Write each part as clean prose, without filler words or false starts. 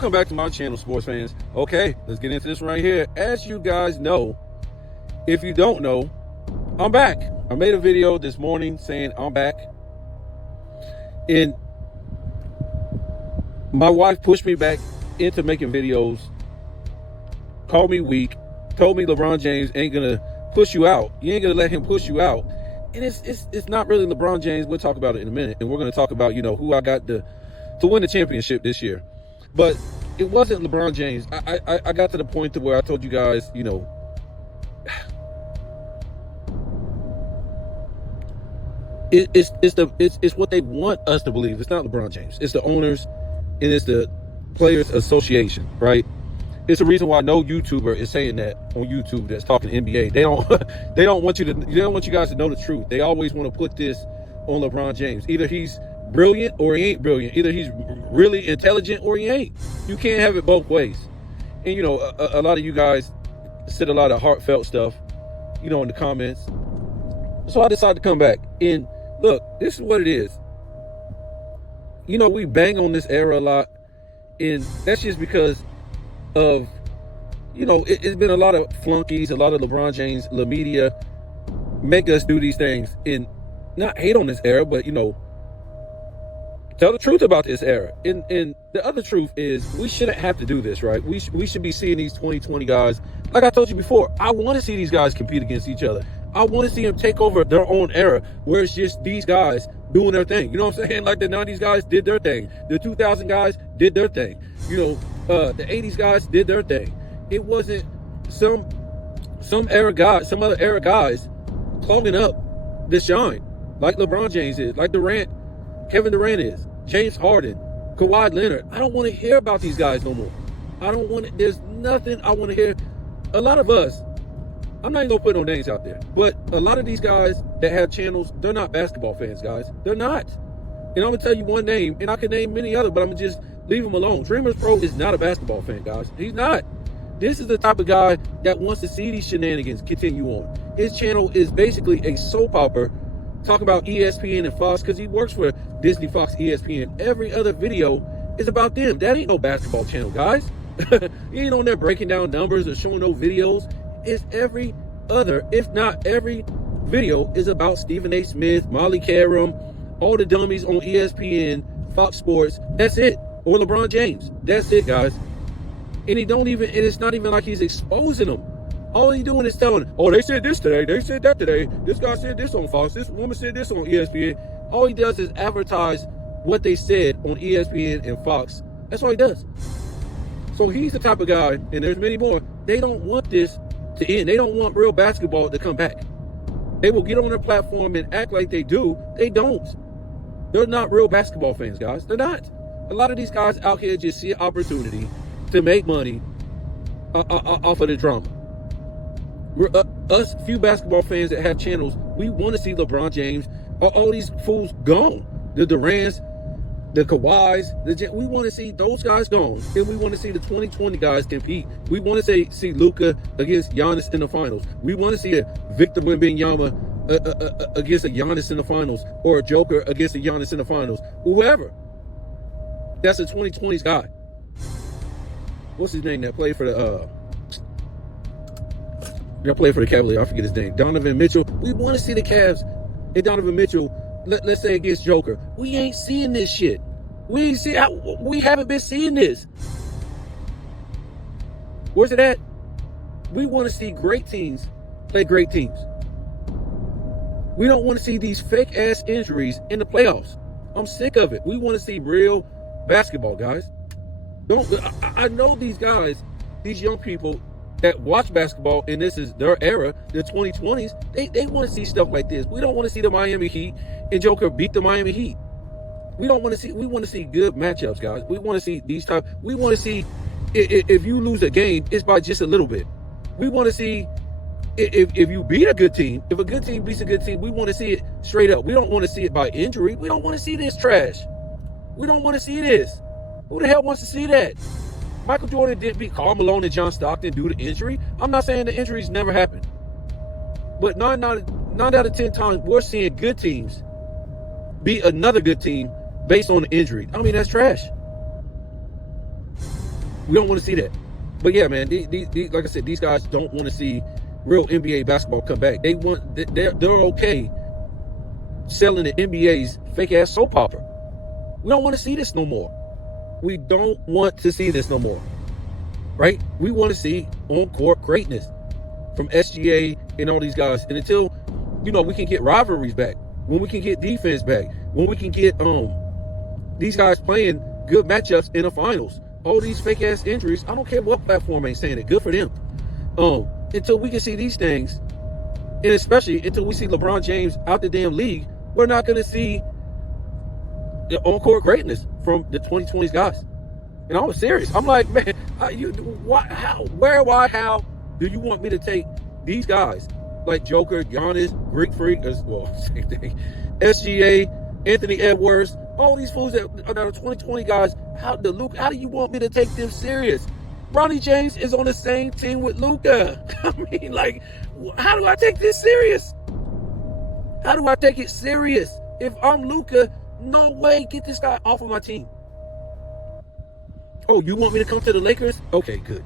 Welcome back to my channel, sports fans. Okay, let's get into this right here. As you guys know, if you don't know, I'm back. I made a video this morning saying I'm back. And my wife pushed me back into making videos, called me weak, told me LeBron James ain't gonna push you out. You ain't gonna let him push you out. And it's not really LeBron James. We'll talk about it in a minute. And we're gonna talk about, who I got to win the championship this year. But it wasn't LeBron James. I got to the point to where I told you guys, it's what they want us to believe. It's not LeBron James. It's the owners and it's the Players Association, right? It's the reason why no YouTuber is saying that on YouTube that's talking NBA. They don't want you guys to know the truth. They always want to put this on LeBron James. Either he's brilliant or he ain't brilliant. Either he's really intelligent or he ain't. You can't have it both ways. And a lot of you guys said a lot of heartfelt stuff, in the comments. So I decided to come back. And look, this is what it is. We bang on this era a lot, and that's just because of, it's been a lot of flunkies, a lot of LeBron James, the media make us do these things and not hate on this era, but tell the truth about this era. And the other truth is we shouldn't have to do this, right? We should be seeing these 2020 guys. Like I told you before, I want to see these guys compete against each other. I want to see them take over their own era where it's just these guys doing their thing. You know what I'm saying? Like the 90s guys did their thing. The 2000 guys did their thing. The 80s guys did their thing. It wasn't some other era guys clogging up the shine like LeBron James is, like Kevin Durant is, James Harden, Kawhi Leonard. I don't want to hear about these guys no more. There's nothing I want to hear. A lot of us, I'm not even gonna put no names out there, but a lot of these guys that have channels, they're not basketball fans, guys. They're not. And I'm gonna tell you one name, and I can name many others, but I'm gonna just leave him alone. Dreamers Pro is not a basketball fan, guys. He's not. This is the type of guy that wants to see these shenanigans continue on. His channel is basically a soap opera. Talk about ESPN and Fox, because he works for Disney, Fox, ESPN. Every other video is about them. That ain't no basketball channel, guys. He ain't on there breaking down numbers or showing no videos. It's every other, if not every video, is about Stephen A. Smith, Molly Karam, all the dummies on ESPN, Fox Sports. That's it. Or LeBron James. That's it, guys. And it's not even like he's exposing them. All he's doing is telling, oh, they said this today, they said that today, this guy said this on Fox, this woman said this on ESPN. All he does is advertise what they said on ESPN and Fox. That's all he does. So he's the type of guy, and there's many more, they don't want this to end. They don't want real basketball to come back. They will get on their platform and act like they do. They don't. They're not real basketball fans, guys. They're not. A lot of these guys out here just see an opportunity to make money off of the drama. Us few basketball fans that have channels, we want to see LeBron James, all these fools gone. The Durants, the Kawhis, we want to see those guys gone, and we want to see the 2020 guys compete. We want to see Luka against Giannis in the finals. We want to see a Victor Wembanyama against a Giannis in the finals, or a Joker against a Giannis in the finals. Whoever. That's a 2020s guy. What's his name that played for the Cavaliers? I forget his name. Donovan Mitchell. We want to see the Cavs and Donovan Mitchell. Let's say against Joker. We ain't seeing this shit. We haven't been seeing this. Where's it at? We want to see great teams play great teams. We don't want to see these fake ass injuries in the playoffs. I'm sick of it. We want to see real basketball, guys. I know these guys, these young people that watch basketball, and this is their era, the 2020s, they want to see stuff like this. We don't want to see the Miami Heat and Joker beat the Miami Heat. We want to see good matchups, guys. We want to see we want to see if you lose a game, it's by just a little bit. We want to see if you beat a good team, if a good team beats a good team, we want to see it straight up. We don't want to see it by injury. We don't want to see this trash. We don't want to see this. Who the hell wants to see that? Michael Jordan didn't beat Karl Malone and John Stockton due to injury. I'm not saying the injuries never happen. But 9 out of 10 times, we're seeing good teams beat another good team based on the injury. I mean, that's trash. We don't want to see that. But yeah, man, like I said, these guys don't want to see real NBA basketball come back. They're okay selling the NBA's fake ass soap opera. We don't want to see this no more. We don't want to see this no more. Right? We want to see on-court greatness from SGA and all these guys. And until, we can get rivalries back, when we can get defense back, when we can get these guys playing good matchups in the finals. All these fake ass injuries, I don't care what platform ain't saying it. Good for them. Until we can see these things, and especially until we see LeBron James out the damn league, we're not going to see the on-court greatness from the 2020s guys. And I'm serious. I'm like, man, how do you want me to take these guys like Joker, Giannis, Greek Freak, same thing, SGA, Anthony Edwards, all these fools that are 2020 guys? How do you want me to take them serious? Bronny James is on the same team with Luka. I mean, like, how do I take this serious? How do I take it serious? If I'm Luka, no way, get this guy off of my team. Oh, you want me to come to the Lakers? Okay, good.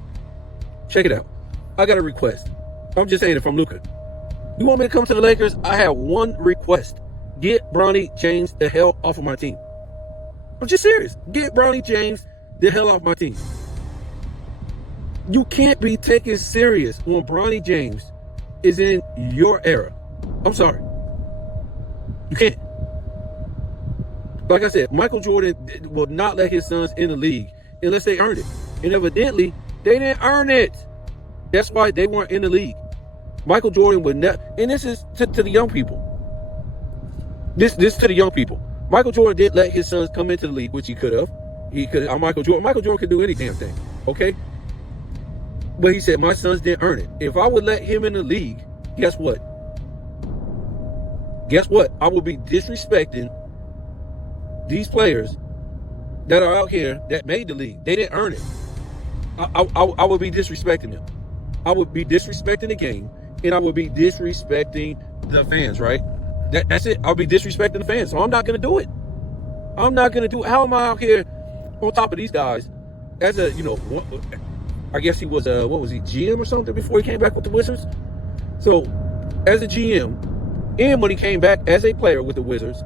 Check it out. I got a request. I'm just saying, if I'm Luka, you want me to come to the Lakers? I have one request. Get Bronny James the hell off of my team. I'm just serious. Get Bronny James the hell off my team. You can't be taken serious when Bronny James is in your era. I'm sorry. You can't. Like I said, Michael Jordan will not let his sons in the league unless they earned it. And evidently, they didn't earn it. That's why they weren't in the league. Michael Jordan would not, and this is to the young people. This to the young people. Michael Jordan did let his sons come into the league, which he could have. Michael Jordan could do any damn thing, okay? But he said, my sons didn't earn it. If I would let him in the league, guess what? Guess what? I will be disrespecting these players that are out here that made the league. They didn't earn it. I would be disrespecting them. I would be disrespecting the game, and I would be disrespecting the fans, right? That's it. I'll be disrespecting the fans. So I'm not going to do it. I'm not going to do it. How am I out here on top of these guys as a, I guess he was a, GM or something before he came back with the Wizards? So as a GM, and when he came back as a player with the Wizards,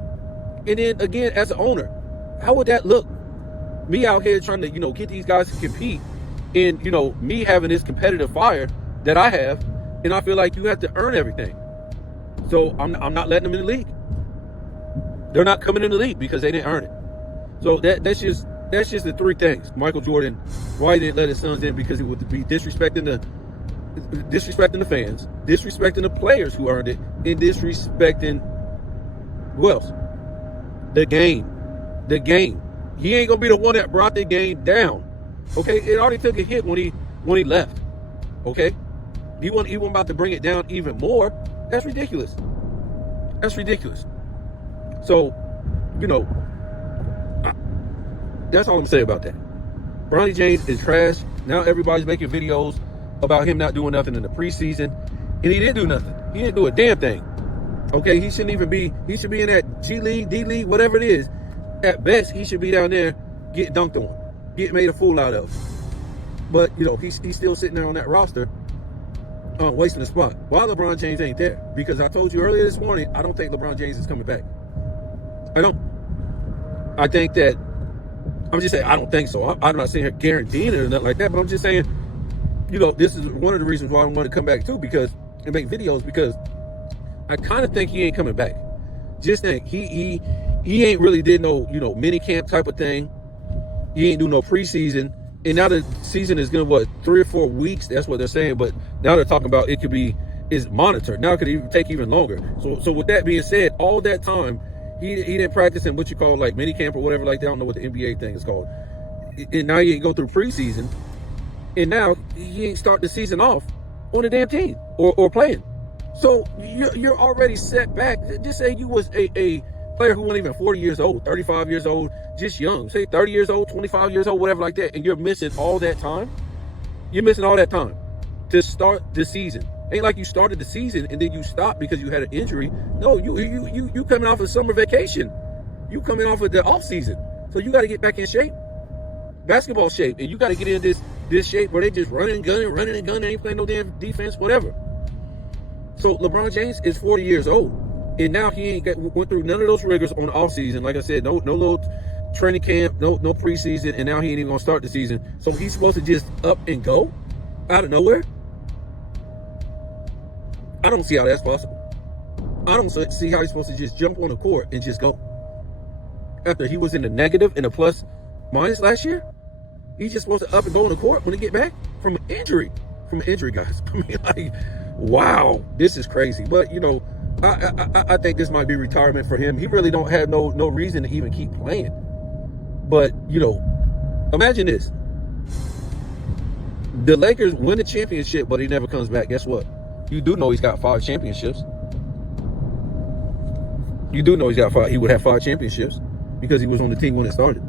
and then again as an owner, how would that look? Me out here trying to, get these guys to compete, and, me having this competitive fire that I have, and I feel like you have to earn everything. So I'm not letting them in the league. They're not coming in the league because they didn't earn it. So that's just the three things. Michael Jordan, why he didn't let his sons in, because he would be disrespecting the fans, disrespecting the players who earned it, and disrespecting who else? The game. He ain't gonna be the one that brought the game down. Okay, it already took a hit when he left. Okay, he wasn't about to bring it down even more. That's ridiculous. So, that's all I'm saying about that. Bronny James is trash. Now everybody's making videos about him not doing nothing in the preseason, and he didn't do nothing. He didn't do a damn thing. Okay, he should be in that G League, D League, whatever it is. At best, he should be down there getting dunked on, getting made a fool out of. But, he's still sitting there on that roster, wasting a spot, while LeBron James ain't there. Because I told you earlier this morning, I don't think LeBron James is coming back. I don't. I think that, I'm just saying, I don't think so. I'm not saying here guaranteeing it or nothing like that, but I'm just saying, this is one of the reasons why I want to come back too, and make videos, because I kind of think he ain't coming back. Just think, he ain't really did no, mini camp type of thing. He ain't do no preseason. And now the season is going to, 3 or 4 weeks? That's what they're saying. But now they're talking about is monitored. Now it could even take even longer. So with that being said, all that time, he didn't practice in what you call like mini camp or whatever like that. I don't know what the NBA thing is called. And now he ain't go through preseason. And now he ain't start the season off on the damn team or playing. So you're already set back. Just say you was a player who wasn't even 40 years old, 35 years old, just young, say 30 years old, 25 years old, whatever like that, and you're missing all that time. You're missing all that time to start the season. Ain't like you started the season and then you stopped because you had an injury. No, you coming off of summer vacation. You coming off of the off season. So you got to get back in shape, basketball shape, and you got to get in this shape where they just running and gunning, ain't playing no damn defense, whatever. So LeBron James is 40 years old, and now he went through none of those rigors on the offseason. Like I said, no little training camp, no preseason, and now he ain't even gonna start the season. So he's supposed to just up and go out of nowhere? I don't see how that's possible. I don't see how he's supposed to just jump on the court and just go. After he was in the negative and a plus minus last year, he's just supposed to up and go on the court when he get back from an injury. From an injury, guys. I mean, like, wow, this is crazy. But, you know, I think this might be retirement for him. He really don't have no reason to even keep playing. But, you know, imagine this. The Lakers win the championship, but he never comes back. Guess what? You do know he's got 5 championships. You do know he's got 5. He would have 5 championships because he was on the team when it started.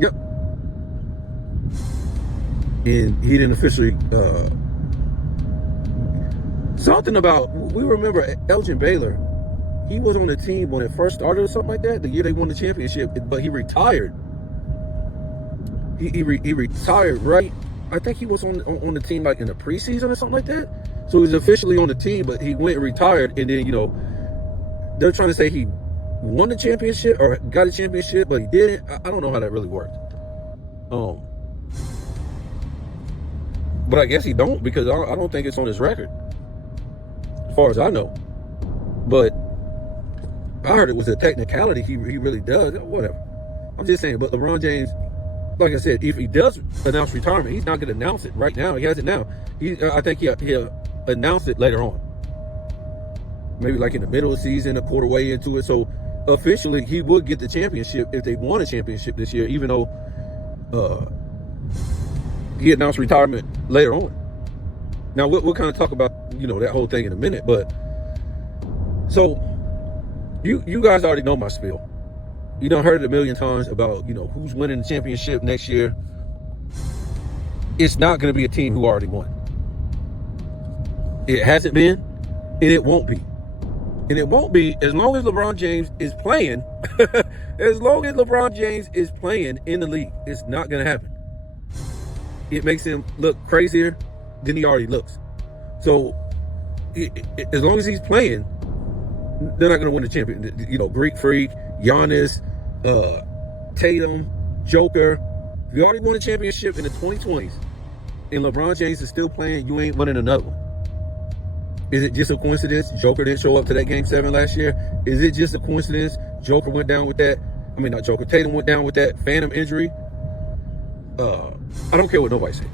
Yep. And he didn't officially something about, we remember Elgin Baylor, he was on the team when it first started or something like that, the year they won the championship, but he retired. He retired, right? I think he was on the team like in the preseason or something like that. So he was officially on the team, but he went and retired, and then, you know, they're trying to say he won the championship or got a championship, but he didn't. I don't know how that really worked. But I guess he don't, because I don't think it's on his record, as far as I know. But I heard it was a technicality. He really does. Whatever. I'm just saying. But LeBron James, like I said, if he does announce retirement, he's not going to announce it right now. He has it now. I think he'll announce it later on. Maybe like in the middle of the season, a quarter way into it. So officially, he would get the championship if they won a championship this year, even though he announced retirement later on. Now, we'll kind of talk about, you know, that whole thing in a minute. But so you guys already know my spiel. You done heard it a million times about, you know, who's winning the championship next year. It's not going to be a team who already won. It hasn't been, and it won't be. And it won't be as long as LeBron James is playing. As long as LeBron James is playing in the league, it's not going to happen. It makes him look crazier than he already looks. So, as long as he's playing, they're not going to win the championship. You know, Greek Freak, Giannis, Tatum, Joker. If you already won a championship in the 2020s and LeBron James is still playing, you ain't winning another one. Is it just a coincidence Joker didn't show up to that Game 7 last year? Is it just a coincidence Joker went down with that? I mean, not Joker. Tatum went down with that phantom injury. I don't care what nobody says.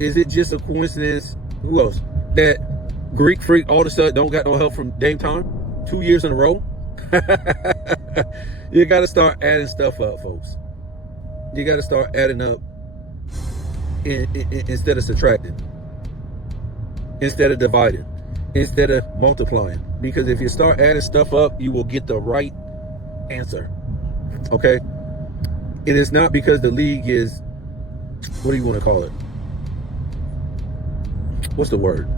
Is it just a coincidence? Who else? That Greek Freak all of a sudden don't got no help from Dame Time 2 years in a row? You got to start adding stuff up, folks. You got to start adding up instead of subtracting, instead of dividing, instead of multiplying. Because if you start adding stuff up, you will get the right answer. Okay? It is not because the league is, what do you want to call it? What's the word?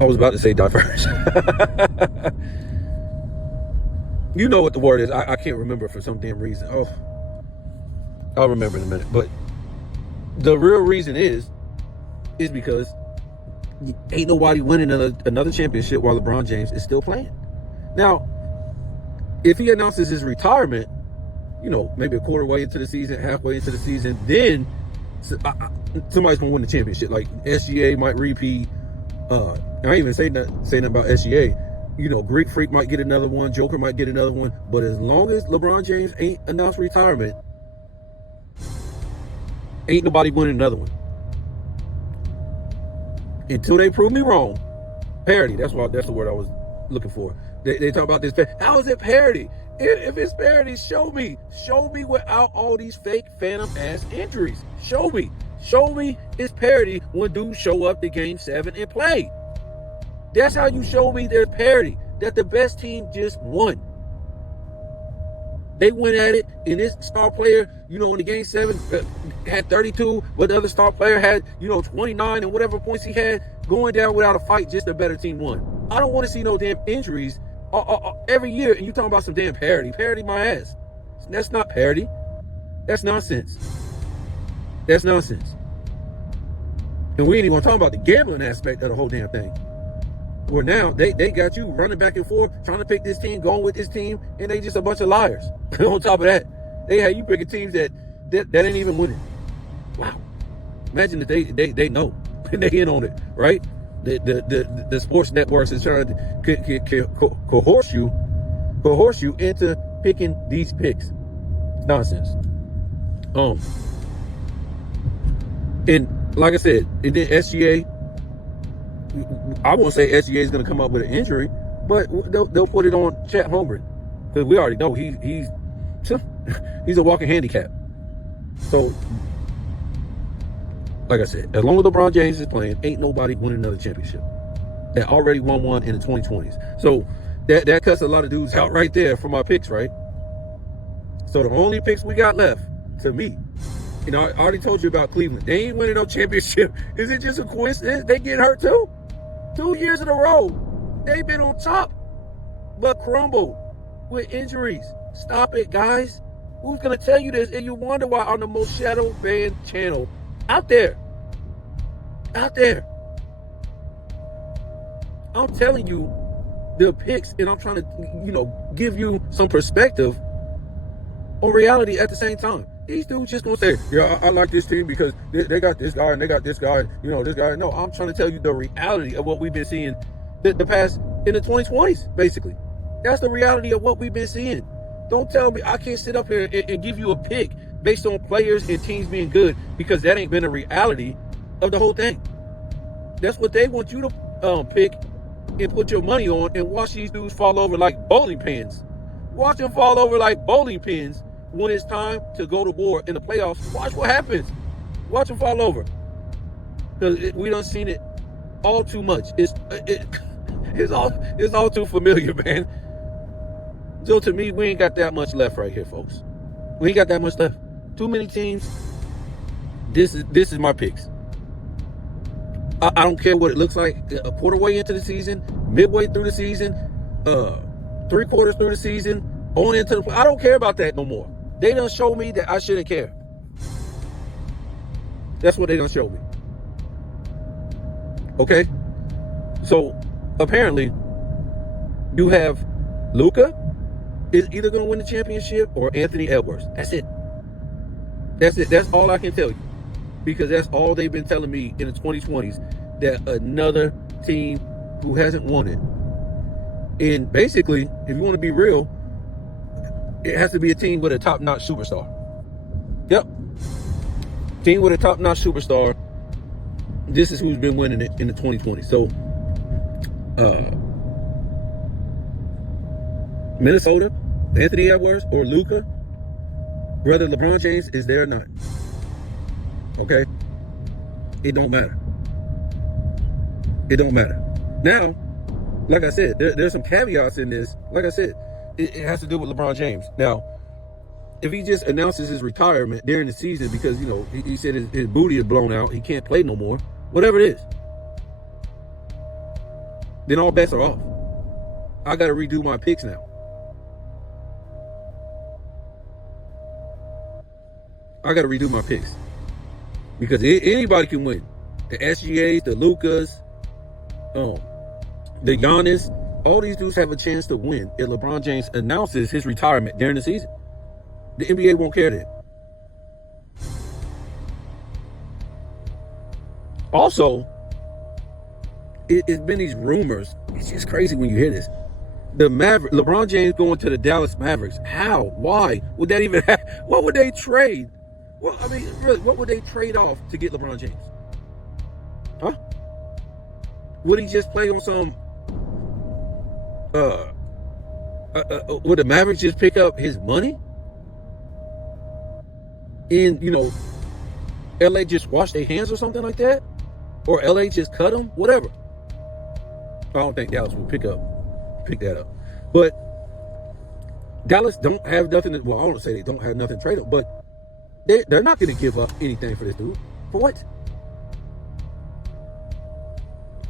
I was about to say diverse. You know what the word is. I can't remember for some damn reason. Oh, I'll remember in a minute. But the real reason is because ain't nobody winning another championship while LeBron James is still playing. Now, if he announces his retirement, you know, maybe a quarter way into the season, halfway into the season, then somebody's going to win the championship. Like SGA might repeat. I ain't even saying nothing about SGA. You know, Greek Freak might get another one. Joker might get another one. But as long as LeBron James ain't announced retirement, ain't nobody winning another one. Until they prove me wrong. Parity. That's the word I was looking for. They talk about this. How is it parity? If it's parity, show me. Show me without all these fake phantom ass injuries. Show me. Show me it's parity when dudes show up to Game 7 and play. That's how you show me there's parity. That the best team just won. They went at it, and this star player, you know, in the Game 7 had 32, but the other star player had, you know, 29 and whatever points he had, going down without a fight, just a better team won. I don't want to see no damn injuries every year, and you talking about some damn parity. Parity my ass. That's not parity. That's nonsense. That's nonsense. And we ain't even talking about the gambling aspect of the whole damn thing. Where now they got you running back and forth, trying to pick this team, going with this team, and they just a bunch of liars. On top of that, they had you picking teams that ain't even winning. Wow. Imagine if they know and they in on it, right? The sports networks is trying to coerce you into picking these picks. Nonsense. And like I said, and then SGA, I won't say SGA is going to come up with an injury, but they'll put it on Chet Holmgren, because we already know he's a walking handicap. So, like I said, as long as LeBron James is playing, ain't nobody winning another championship. That already won one in the 2020s. So that cuts a lot of dudes out right there for my picks, right? So the only picks we got left, to me, I already told you about Cleveland. They ain't winning no championship. Is it just a coincidence? They get hurt too? 2 years in a row. They've been on top, but crumbled with injuries. Stop it, guys. Who's going to tell you this? And you wonder why on the most shadow banned channel out there. I'm telling you the picks, and I'm trying to, give you some perspective on reality at the same time. These dudes just gonna say, yeah, I like this team because they got this guy and they got this guy, this guy. No, I'm trying to tell you the reality of what we've been seeing the past in the 2020s, basically. That's the reality of what we've been seeing. Don't tell me I can't sit up here and give you a pick based on players and teams being good, because that ain't been a reality of the whole thing. That's what they want you to pick and put your money on, and watch these dudes fall over like bowling pins. Watch them fall over like bowling pins when it's time to go to war in the playoffs. Watch what happens. Watch them fall over. Because we done seen it all too much. It's all too familiar, man. So to me, we ain't got that much left right here, folks. We ain't got that much left. Too many teams. This is my picks. I don't care what it looks like. A quarter way into the season, midway through the season, 3 quarters through the season, on into the. I don't care about that no more. They done show me that I shouldn't care. That's what they done show me. Okay? So, apparently, you have Luka is either going to win the championship or Anthony Edwards. That's it. That's all I can tell you. Because that's all they've been telling me in the 2020s, that another team who hasn't won it. And basically, if you want to be real, it has to be a team with a top-notch superstar. Yep. Team with a top-notch superstar. This is who's been winning it in the 2020s. So, Minnesota, Anthony Edwards, or Luka, whether LeBron James is there or not. Okay? It don't matter. It don't matter. Now, like I said, there's some caveats in this. Like I said, it has to do with LeBron James. Now, if he just announces his retirement during the season because, he said his booty is blown out, he can't play no more, whatever it is, then all bets are off. I got to redo my picks now. I got to redo my picks. Because anybody can win. The SGAs, the Lukas, the Giannis, all these dudes have a chance to win if LeBron James announces his retirement during the season. The NBA won't care then. Also, it's been these rumors. It's just crazy when you hear this. LeBron James going to the Dallas Mavericks. How? Why? Would that even happen? What would they trade? Well, I mean, really, what would they trade off to get LeBron James? Huh? Would he just play on some, would the Mavericks just pick up his money? And, LA just wash their hands or something like that? Or LA just cut him? Whatever. I don't think Dallas will pick that up. But Dallas don't have nothing, I don't want to say they don't have nothing to trade up, but they're not going to give up anything for this dude. For what?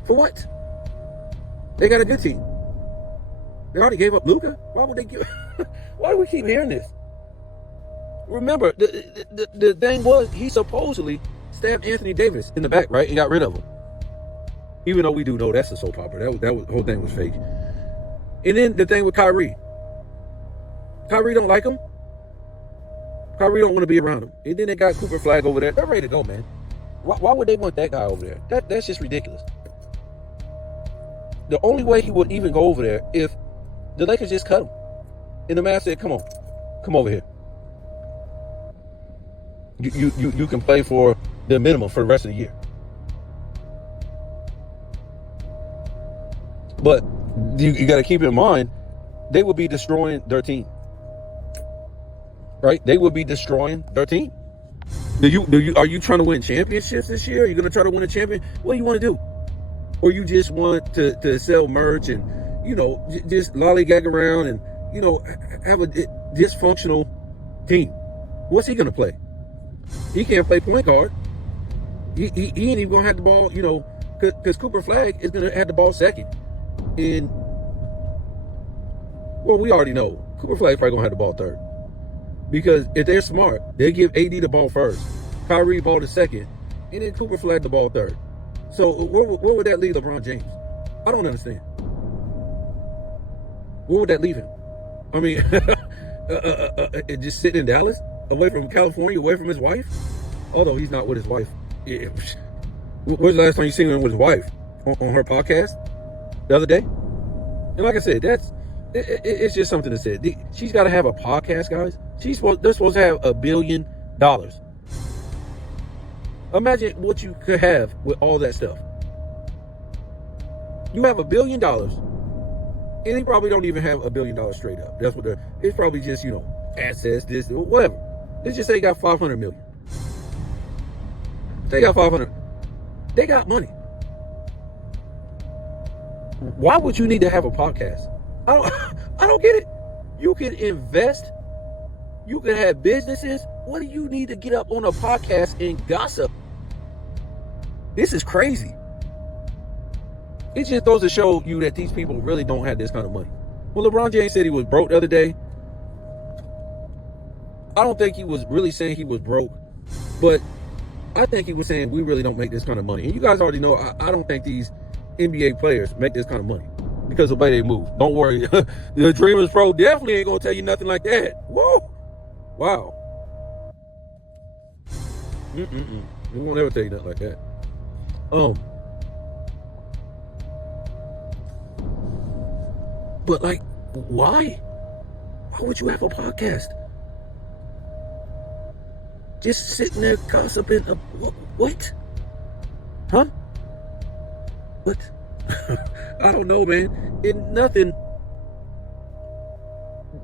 For what? They got a good team. They already gave up Luka. Why would they give? Why do we keep hearing this? remember, the thing was, he supposedly stabbed Anthony Davis in the back, right, and got rid of him. Even though we do know that's a soap opera. That whole thing was fake. And then the thing with Kyrie. Kyrie don't like him. Kyrie don't want to be around him. And then they got Cooper Flag over there. They're ready to go, man. Why would they want that guy over there? That's just ridiculous. The only way he would even go over there if the Lakers just cut him. And the Mavs said, come on, come over here. You can play for the minimum for the rest of the year. But you got to keep in mind, they will be destroying their team. Right? They will be destroying their team. Are you trying to win championships this year? Are you going to try to win a champion? What do you want to do? Or you just want to sell merch and, just lollygag around and, have a dysfunctional team? What's he going to play? He can't play point guard. He ain't even going to have the ball, because Cooper Flag is going to have the ball second. And, well, we already know Cooper Flag probably going to have the ball third. Because if they're smart, they give AD the ball first, Kyrie ball the second, and then Cooper Flag the ball third. So where would that leave LeBron James? I don't understand. Where would that leave him? I mean, just sitting in Dallas, away from California, away from his wife? Although he's not with his wife. Yeah. When's the last time you seen him with his wife? On her podcast? The other day? And like I said, it's just something to say. She's got to have a podcast, guys. They're supposed to have $1 billion. Imagine what you could have with all that stuff. You have $1 billion, and they probably don't even have $1 billion straight up. That's what it's probably just, assets, this, whatever. Let's just say they got 500 million. They got 500. They got money. Why would you need to have a podcast? I don't get it. You can invest. You can have businesses. What do you need to get up on a podcast and gossip? This is crazy. It just goes to show you that these people really don't have this kind of money. Well, LeBron James said he was broke the other day. I don't think he was really saying he was broke, but I think he was saying we really don't make this kind of money. And you guys already know I don't think these NBA players make this kind of money because of the way they move. Don't worry. The Dreamers Pro definitely ain't going to tell you nothing like that. Whoa. Wow. We won't ever tell you nothing like that. But like, why? Why would you have a podcast? Just sitting there gossiping. What? Huh? What? I don't know, man.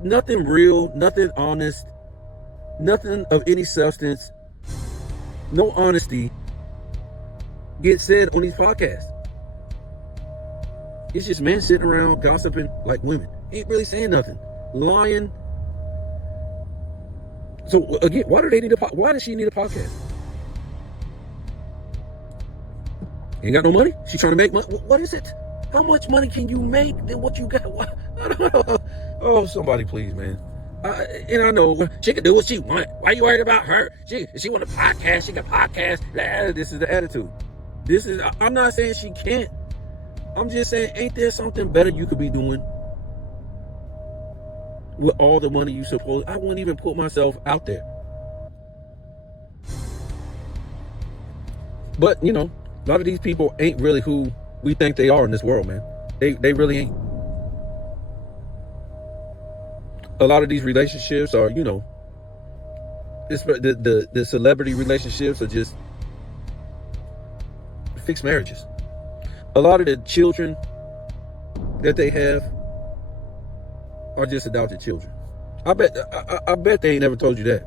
Nothing real, nothing honest, nothing of any substance, no honesty gets said on these podcasts. It's just men sitting around gossiping like women. Ain't really saying nothing. Lying. So again, why does she need a podcast? Ain't got no money? She trying to make money? What is it? How much money can you make than what you got? Oh, somebody please, man. And I know she can do what she want. Why are you worried about her? She want a podcast. She can podcast. This is the attitude. I'm not saying she can't. I'm just saying, ain't there something better you could be doing with all the money you suppose? I wouldn't even put myself out there. But, a lot of these people ain't really who we think they are in this world, man. They really ain't. A lot of these relationships are, the celebrity relationships are just fixed marriages. A lot of the children that they have are just adopted children. I bet they ain't never told you that.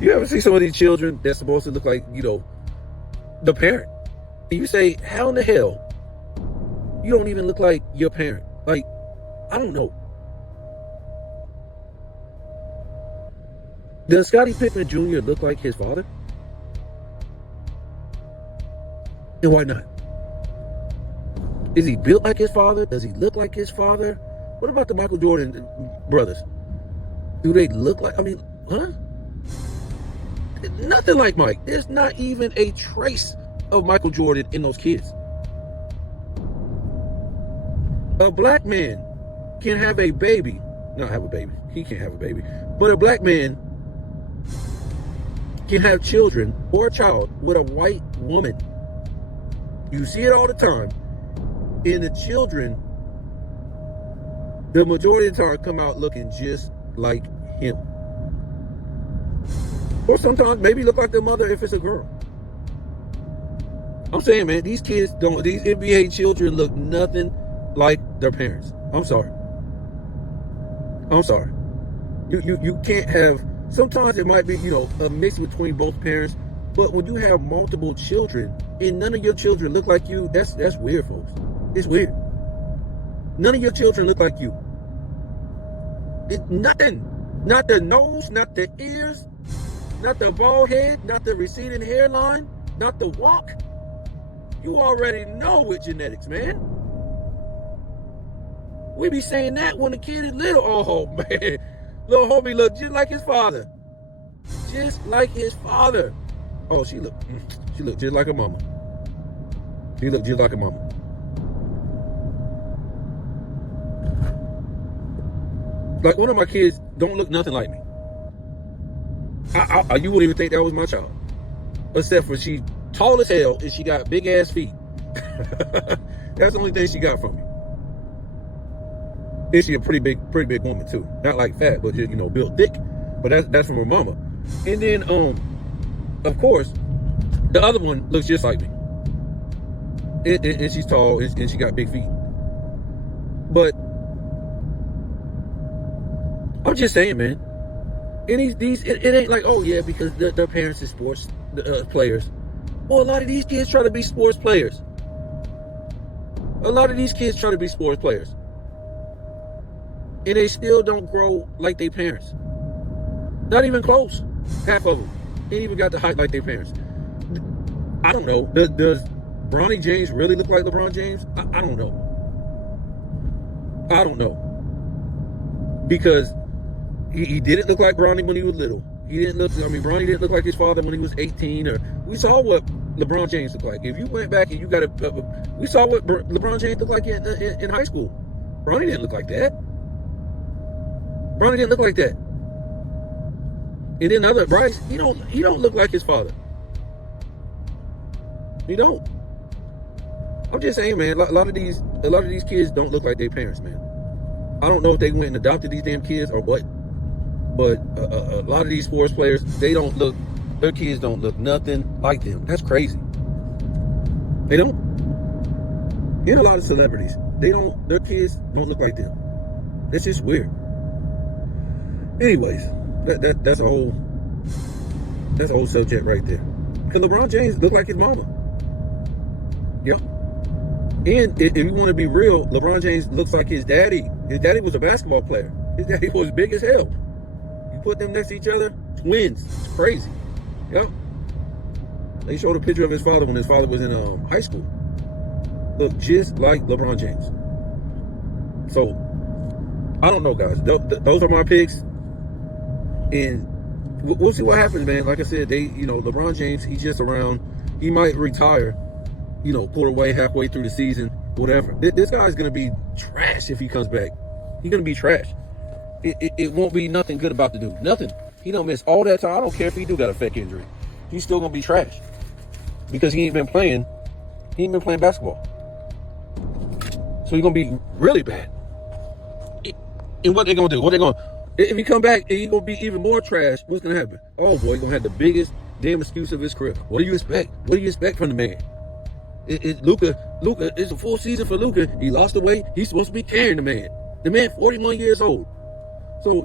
You ever see some of these children that's supposed to look like, the parent? And you say, how in the hell you don't even look like your parent? Like, I don't know. Does Scottie Pippen Jr. look like his father? And why not? Is he built like his father? Does he look like his father? What about the Michael Jordan brothers? Do they look like, I mean, huh? Nothing like Mike. There's not even a trace of Michael Jordan in those kids. A black man can have a baby. Not have a baby. He can't have a baby. But a black man can have children or a child with a white woman. You see it all the time. And the children, the majority of the time, come out looking just like him. Or sometimes maybe look like their mother if it's a girl. I'm saying, man, these kids don't, these NBA children look nothing like their parents. I'm sorry. You can't have, sometimes it might be, a mix between both parents, but when you have multiple children and none of your children look like you, that's weird, folks. It's weird. None of your children look like you. Nothing. Not the nose, not the ears, not the bald head, not the receding hairline, not the walk. You already know with genetics, man. We be saying that when the kid is little. Oh, man. Little homie look just like his father. Just like his father. Oh, she looked just like her mama. She looked just like her mama. Like, one of my kids don't look nothing like me. You wouldn't even think that was my child. Except for she tall as hell and she got big ass feet. That's the only thing she got from me. And she a pretty big woman too. Not like fat, but just, built thick. But that's from her mama. And then of course, the other one looks just like me. And she's tall and she got big feet. But I'm just saying, man. And it ain't like, oh yeah, because their parents are sports players. Well, a lot of these kids try to be sports players. And they still don't grow like their parents. Not even close. Half of them ain't even got the height like their parents. I don't know. Does Bronny James really look like LeBron James? I don't know. Because he didn't look like Bronny when he was little. Bronny didn't look like his father when he was 18. Or we saw what LeBron James looked like. If you went back and you got we saw what LeBron James looked like in high school. Bronny didn't look like that. And then other Bryce, he don't look like his father. He don't. I'm just saying, man. A lot of these kids don't look like their parents, man. I don't know if they went and adopted these damn kids or what. But a lot of these sports players, their kids don't look nothing like them. That's crazy. They don't. And a lot of celebrities, their kids don't look like them. That's just weird. Anyways, that's a whole subject right there. Because LeBron James looked like his mama. Yeah. And if you want to be real, LeBron James looks like his daddy. His daddy was a basketball player. His daddy was big as hell. You put them next to each other, twins. It's crazy. Yep. They showed a picture of his father when his father was in high school. Looked just like LeBron James. So, I don't know, guys. Those are my picks. And we'll see what happens, man. Like I said, LeBron James, he's just around. He might retire, pull away halfway through the season, whatever. This guy's going to be trash if he comes back. He's going to be trash. It won't be nothing good about the dude. Nothing. He don't miss all that time. I don't care if he do got a fake injury. He's still going to be trash. Because he ain't been playing basketball. So he's going to be really bad. And what they going to do? If he come back and he's going to be even more trash, what's going to happen? Oh boy, he's going to have the biggest damn excuse of his career. What do you expect? What do you expect from the man? Luka, it's a full season for Luka. He lost the weight. He's supposed to be carrying the man. The man, 41 years old. So,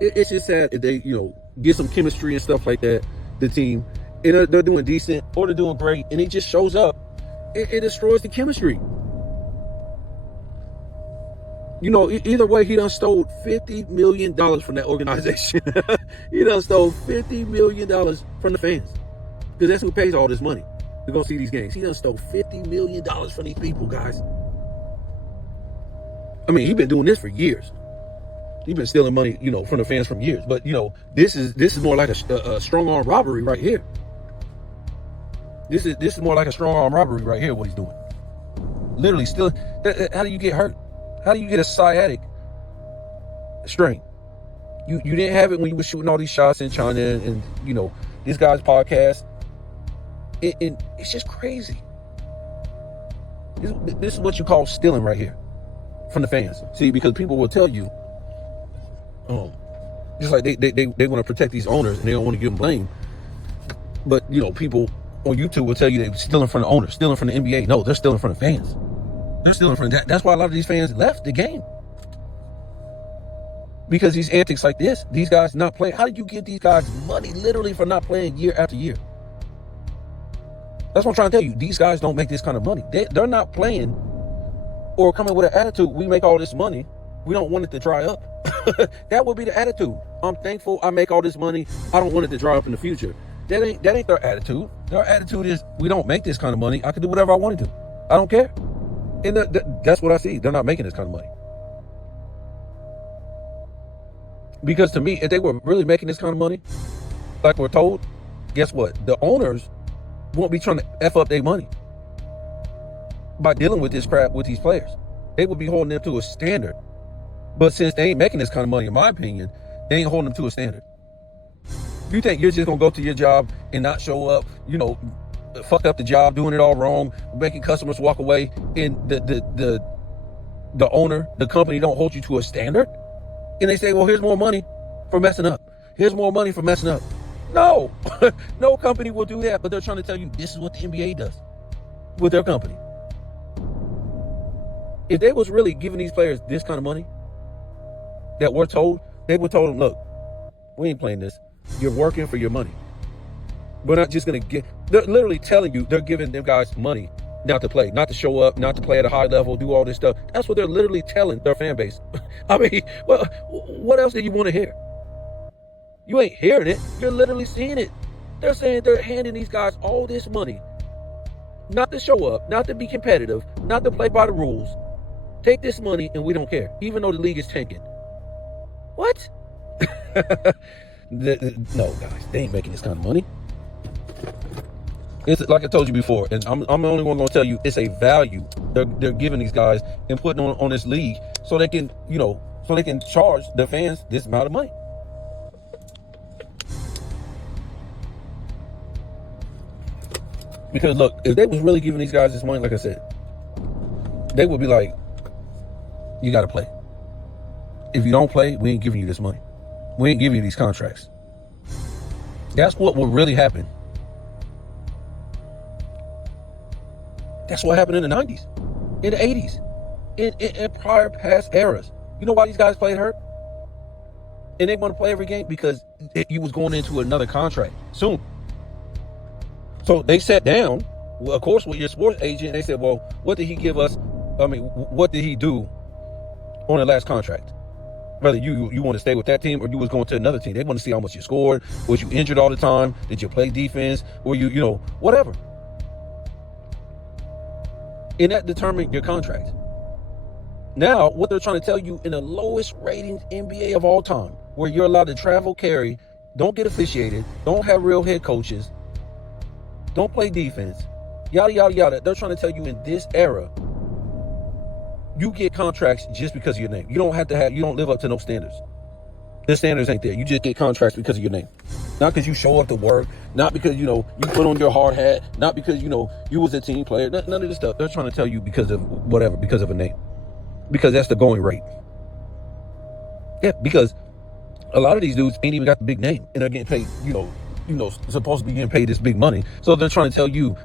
it's just sad if they, get some chemistry and stuff like that, the team, and they're doing decent or they're doing great, and he just shows up and it destroys the chemistry. Either way, he done stole $50 million from that organization. He done stole $50 million from the fans. Because that's who pays all this money to go see these games. He done stole $50 million from these people, guys. I mean, he's been doing this for years. He's been stealing money, from the fans from years. But this is more like a strong arm robbery right here. This is more like a strong arm robbery right here. What he's doing, literally stealing. How do you get hurt? How do you get a sciatic strain? You didn't have it when you were shooting all these shots in China and this guy's podcast. It's just crazy. This is what you call stealing right here from the fans. See, because people will tell you, just like they want to protect these owners and they don't want to give them blame. But people on YouTube will tell you they're stealing from the owners, stealing from the NBA. No, they're stealing from the fans. They're stealing from that. That's why a lot of these fans left the game. Because these antics like this, these guys not playing. How did you give these guys money literally for not playing year after year? That's what I'm trying to tell you. These guys don't make this kind of money. They're not playing or coming with an attitude. We make all this money. We don't want it to dry up. That would be the attitude. I'm thankful I make all this money. I don't want it to dry up in the future. That ain't their attitude. Their attitude is, we don't make this kind of money. I can do whatever I want to do. I don't care. And that's what I see. They're not making this kind of money. Because to me, if they were really making this kind of money, like we're told, guess what? The owners won't be trying to F up their money by dealing with this crap with these players. They would be holding them to a standard. But since they ain't making this kind of money, in my opinion, they ain't holding them to a standard. You think you're just going to go to your job and not show up, fuck up the job, doing it all wrong, making customers walk away, and the owner, the company don't hold you to a standard? And they say, well, here's more money for messing up. Here's more money for messing up. No, no company will do that, but they're trying to tell you this is what the NBA does with their company. If they was really giving these players this kind of money that we're told, they would told them, look, we ain't playing this. You're working for your money. We're not just going to get, they're literally telling you they're giving them guys money not to play, not to show up, not to play at a high level, do all this stuff. That's what they're literally telling their fan base. I mean, well, what else do you want to hear? You ain't hearing it. You're literally seeing it. They're saying they're handing these guys all this money, not to show up, not to be competitive, not to play by the rules. Take this money and we don't care, even though the league is tanking. What? No, guys, they ain't making this kind of money. It's like I told you before, and I'm the only one going to tell you, it's a value they're giving these guys and putting on this league so they can, so they can charge their fans this amount of money. Because look, if they was really giving these guys this money, like I said, they would be like, you got to play. If you don't play, we ain't giving you this money. We ain't giving you these contracts. That's what will really happen. That's what happened in the 90s, in the 80s, in prior past eras. You know why these guys played hurt? And they want to play every game because you was going into another contract soon. So they sat down, well, of course, with your sports agent. They said, well, what did he give us? I mean, what did he do on the last contract? Whether you want to stay with that team or you was going to another team. They want to see how much you scored. Was you injured all the time? Did you play defense? Were you, whatever. And that determined your contract. Now, what they're trying to tell you in the lowest ratings NBA of all time, where you're allowed to travel, carry, don't get officiated, don't have real head coaches, don't play defense, yada, yada, yada. They're trying to tell you in this era, you get contracts just because of your name. You don't live up to no standards. The standards ain't there. You just get contracts because of your name. Not because you show up to work, not because, you put on your hard hat, not because, you was a team player, none of this stuff. They're trying to tell you because of whatever, because of a name. Because that's the going rate. Yeah, because a lot of these dudes ain't even got the big name and they're getting paid, supposed to be getting paid this big money. So they're trying to tell you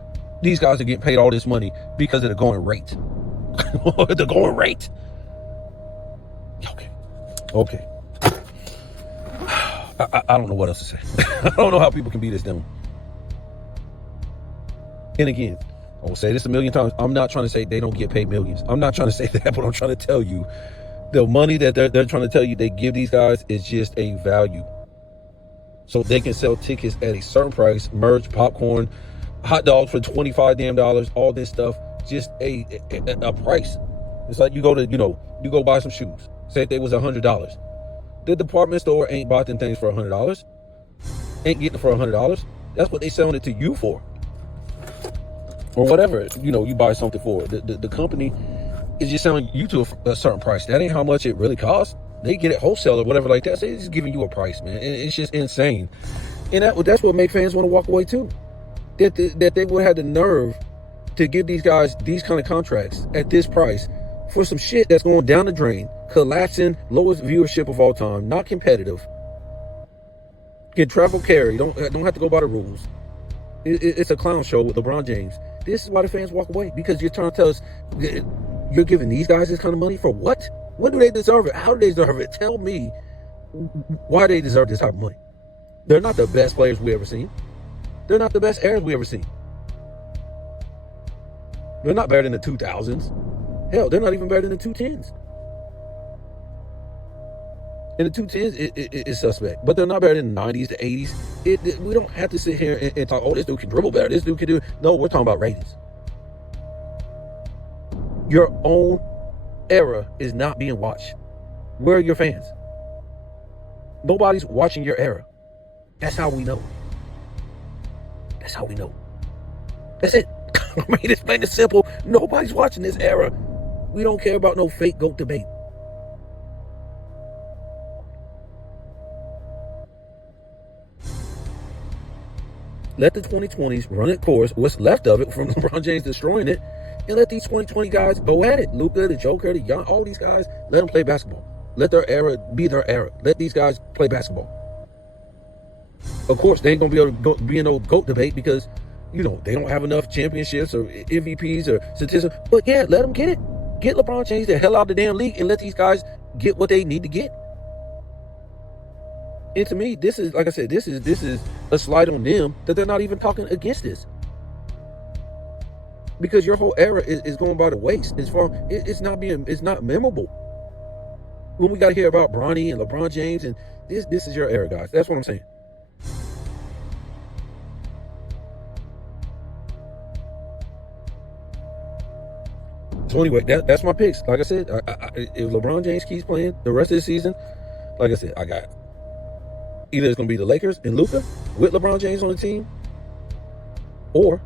these guys are getting paid all this money because of the going rate. The going rate. Okay. I don't know what else to say. I don't know how people can be this dumb. And again, I will say this a million times. I'm not trying to say they don't get paid millions. I'm not trying to say that, but I'm trying to tell you the money that they're trying to tell you they give these guys is just a value. So they can sell tickets at a certain price, merch, popcorn, hot dogs for $25 damn, all this stuff, just a price. It's like you go to, you go buy some shoes. Say if they was $100. The department store ain't bought them things for $100. Ain't getting it for $100. That's what they selling it to you for. Or whatever, you buy something for. The company is just selling you to a certain price. That ain't how much it really costs. They get it wholesale or whatever like that. So they're just giving you a price, man. And it's just insane. And that's what make fans want to walk away too. That they would have the nerve to give these guys these kind of contracts at this price for some shit that's going down the drain, collapsing, lowest viewership of all time, not competitive. Can travel carry, don't have to go by the rules. It's a clown show with LeBron James. This is why the fans walk away, because you're trying to tell us you're giving these guys this kind of money for what? When do they deserve it? How do they deserve it? Tell me why they deserve this type of money. They're not the best players we ever seen. They're not the best eras we ever seen. They're not better than the 2000s. Hell, they're not even better than the 2010s. In the 2010s, it's suspect. But they're not better than the 90s, the 80s. We don't have to sit here and talk, oh, this dude can dribble better, this dude can do... No, we're talking about ratings. Your own era is not being watched. Where are your fans? Nobody's watching your era. That's how we know. That's how we know. That's it. I mean, it's plain and simple. Nobody's watching this era. We don't care about no fake GOAT debate. Let the 2020s run its course, what's left of it from LeBron James destroying it, and let these 2020 guys go at it. Luka, the Joker, the Young, all these guys, let them play basketball. Let their era be their era. Let these guys play basketball. Of course, they ain't going to be able to be in no GOAT debate because, they don't have enough championships or MVPs or statistics. But yeah, let them get it. Get LeBron James the hell out of the damn league and let these guys get what they need to get. And to me, this is, like I said, this is a slight on them that they're not even talking against this. Because your whole era is going by the waste. It's not memorable. When we got to hear about Bronny and LeBron James, and this is your era, guys. That's what I'm saying. So anyway, that's my picks. Like I said, if LeBron James keeps playing the rest of the season, like I said, I got either it's going to be the Lakers and Luka with LeBron James on the team, or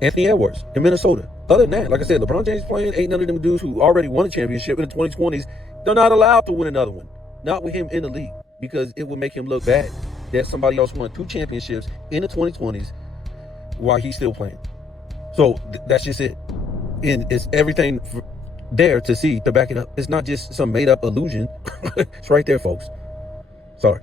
Anthony Edwards in Minnesota. Other than that, like I said, LeBron James playing, ain't none of them dudes who already won a championship in the 2020s. They're not allowed to win another one. Not with him in the league, because it would make him look bad that somebody else won 2 championships in the 2020s while he's still playing. So that's just it. And it's everything there to see to back it up. It's not just some made up illusion. It's right there, folks. Sorry.